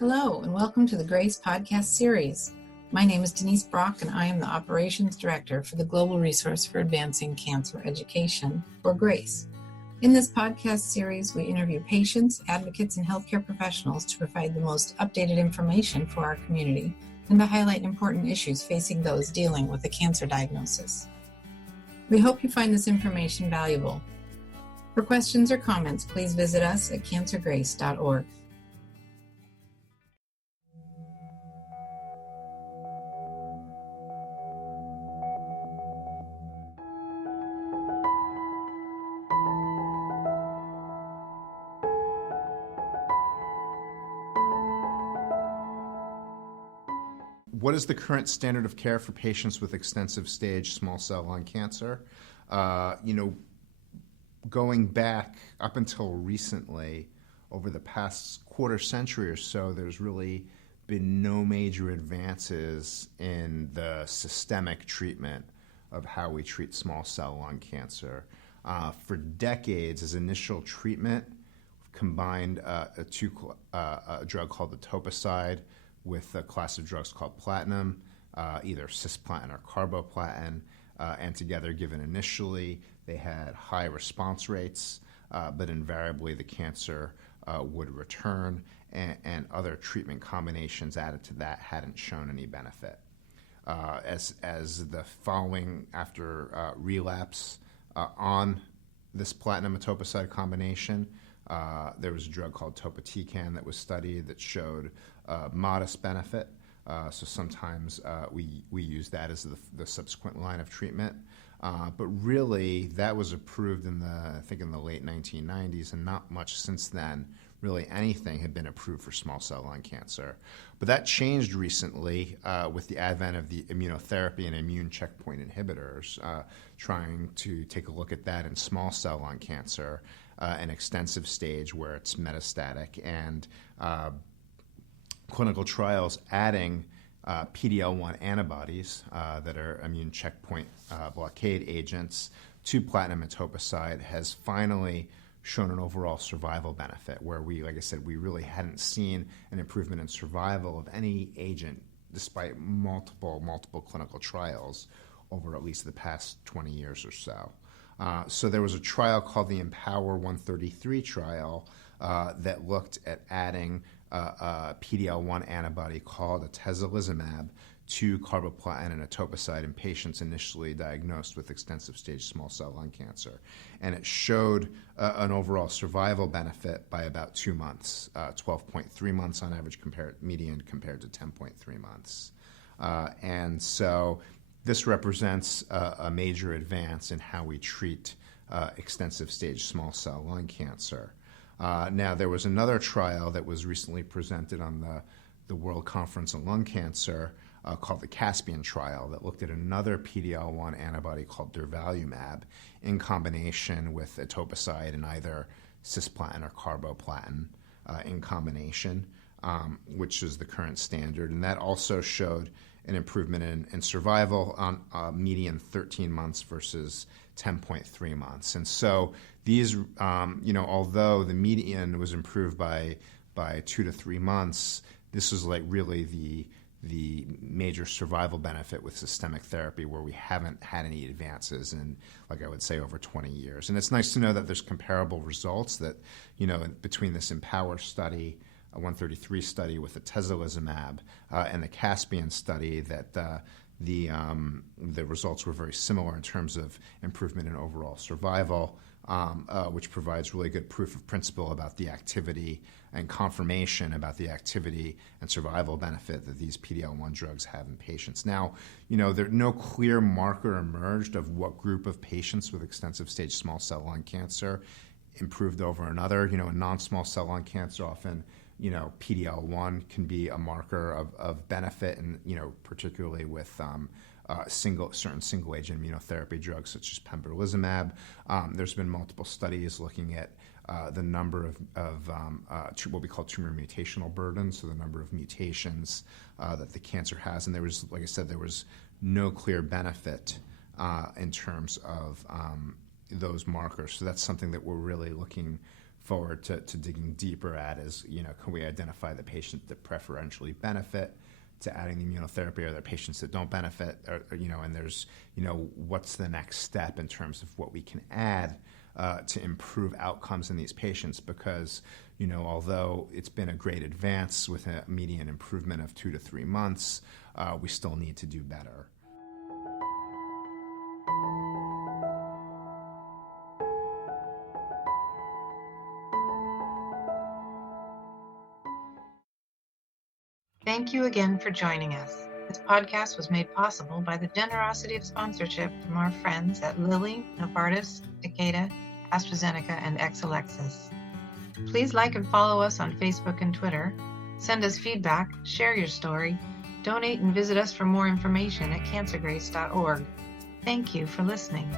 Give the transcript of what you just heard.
Hello, and welcome to the GRACE podcast series. My name is Denise Brock, and I am the Operations Director for the Global Resource for Advancing Cancer Education, or GRACE. In this podcast series, we interview patients, advocates, and healthcare professionals to provide the most updated information for our community and to highlight important issues facing those dealing with a cancer diagnosis. We hope you find this information valuable. For questions or comments, please visit us at cancergrace.org. What is the current standard of care for patients with extensive stage small cell lung cancer? Going back up until recently, over the past quarter century or so, there's really been no major advances in the systemic treatment of how we treat small cell lung cancer. For decades, as initial treatment, we've combined a drug called etoposide with a class of drugs called platinum, either cisplatin or carboplatin, and together given initially, they had high response rates, but invariably the cancer would return, and other treatment combinations added to that hadn't shown any benefit. As the following after relapse on this platinum etoposide combination, there was a drug called topotecan that was studied that showed modest benefit. So sometimes we use that as the subsequent line of treatment. But really, that was approved in the late 1990s, and not much since then. Really, anything had been approved for small cell lung cancer. But that changed recently with the advent of the immunotherapy and immune checkpoint inhibitors, trying to take a look at that in small cell lung cancer, an extensive stage where it's metastatic, and clinical trials adding PD-L1 antibodies that are immune checkpoint blockade agents to platinum etoposide has finally shown an overall survival benefit where we really hadn't seen an improvement in survival of any agent despite multiple clinical trials over at least the past 20 years or so. So there was a trial called the Empower 133 trial that looked at adding a PD-L1 antibody called atezolizumab to carboplatin and etoposide in patients initially diagnosed with extensive stage small cell lung cancer. And it showed an overall survival benefit by about 2 months, 12.3 months on average median compared to 10.3 months. And so this represents a major advance in how we treat extensive stage small cell lung cancer. Now, there was another trial that was recently presented on the World Conference on Lung Cancer called the Caspian trial that looked at another PD-L1 antibody called durvalumab in combination with etoposide and either cisplatin or carboplatin in combination, which is the current standard. And that also showed an improvement in survival on median 13 months versus 10.3 months. And so these, although the median was improved by 2 to 3 months, this was like really the major survival benefit with systemic therapy where we haven't had any advances in, like I would say, over 20 years. And it's nice to know that there's comparable results that, between this Empower study, a 133 study with atezolizumab, and the Caspian study, that the results were very similar in terms of improvement in overall survival, which provides really good proof of principle about the activity and confirmation about the activity and survival benefit that these PD-L1 drugs have in patients. Now, no clear marker emerged of what group of patients with extensive stage small cell lung cancer improved over another. In non-small cell lung cancer, often PD-L1 can be a marker of benefit, and particularly with certain single-agent immunotherapy drugs such as pembrolizumab. There's been multiple studies looking at the number of what we call tumor mutational burden, so the number of mutations that the cancer has, and there was, like I said, there was no clear benefit in terms of those markers. So that's something that we're really looking forward to digging deeper at is, can we identify the patients that preferentially benefit to adding the immunotherapy, or there patients that don't benefit, or and there's, what's the next step in terms of what we can add to improve outcomes in these patients, because, although it's been a great advance with a median improvement of 2 to 3 months, we still need to do better. Thank you again for joining us. This podcast was made possible by the generosity of sponsorship from our friends at Lilly, Novartis, Takeda, AstraZeneca, and Exelixis. Please like and follow us on Facebook and Twitter. Send us feedback, share your story, donate and visit us for more information at cancergrace.org. Thank you for listening.